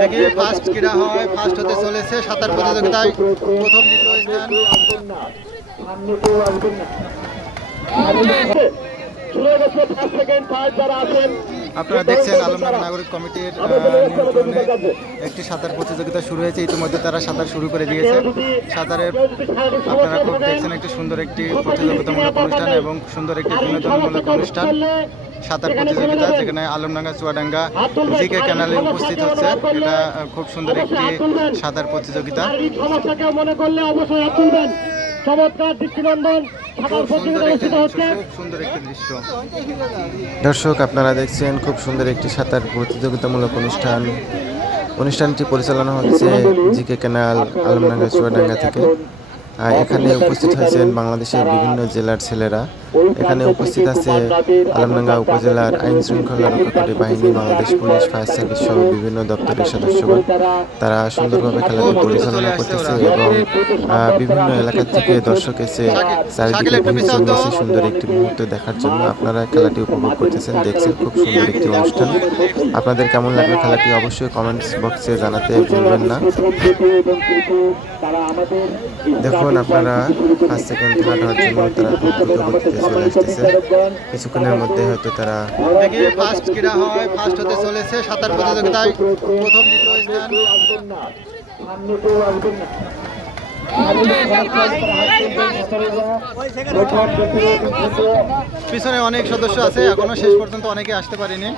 দেখি ফার্স্ট কিরা হয়। ফার্স্ট হতে চলেছে সাঁতার প্রতিযোগিতায় প্রথম দ্বিতীয় স্থান। আপনারা দেখছেন আলমনগর নাগরিক কমিটির নিয়ন্ত্রণে একটি সাঁতার প্রতিযোগিতা শুরু হয়েছে। ইতিমধ্যে তারা সাঁতার শুরু করে দিয়েছে। সাঁতারের আপনারা খুব দেখছেন একটি সুন্দর একটি প্রতিযোগিতামূলক অনুষ্ঠান এবং সুন্দর একটি বিনোদনমূলক অনুষ্ঠান সাঁতার প্রতিযোগিতা, যেখানে আলমডাঙ্গা চুয়াডাঙ্গা জিকে চ্যানেলে উপস্থিত হচ্ছে। এটা খুব সুন্দর একটি সাঁতার প্রতিযোগিতা। খুব সুন্দর একটি দৃশ্য। দর্শক আপনারা দেখছেন খুব সুন্দর একটি সাঁতার প্রতিযোগিতামূলক অনুষ্ঠানটি পরিচালনা হচ্ছে জিকে চ্যানেল আলমডাঙ্গা চুয়াডাঙ্গা থেকে। এখানে উপস্থিত হয়েছেন বাংলাদেশের বিভিন্ন জেলার ছেলেরা। এখানে উপস্থিত আছে আলমডাঙ্গা উপজেলার আইন শৃঙ্খলা রক্ষাকারী বাহিনী, বাংলাদেশ পুলিশ, ফায়ার সার্ভিস সহ বিভিন্ন দপ্তরের সদস্যগণ। তারা সুন্দরভাবে খেলাটি পরিচালনা করতেছে এবং বিভিন্ন এলাকা থেকে দর্শক এসে চারিদিকে ভিড় জমিয়েছে সুন্দর একটি মুহূর্ত দেখার জন্য। আপনারা খেলাটি উপভোগ করতেছেন, দেখছেন খুব সুন্দর একটি অনুষ্ঠান। আপনাদের কেমন লাগলো খেলাটি অবশ্যই কমেন্টস বক্সে জানাতে ভুলবেন না। দেখুন আপনারা ফার্স্ট সেকেন্ড থার্ড হওয়ার জন্য তারা খুব দ্রুত গতিতে চলে আসতেছে। কিছুক্ষণের মধ্যে হয়তো তারা দেখি ফার্স্ট কিরা হয়। ফার্স্ট হতে চলেছে সাঁতার প্রতিযোগিতায় প্রথম দ্বিতীয় স্থান। পিছনে অনেক সদস্য আছে, এখনো শেষ পর্যন্ত অনেকে আসতে পারেনি।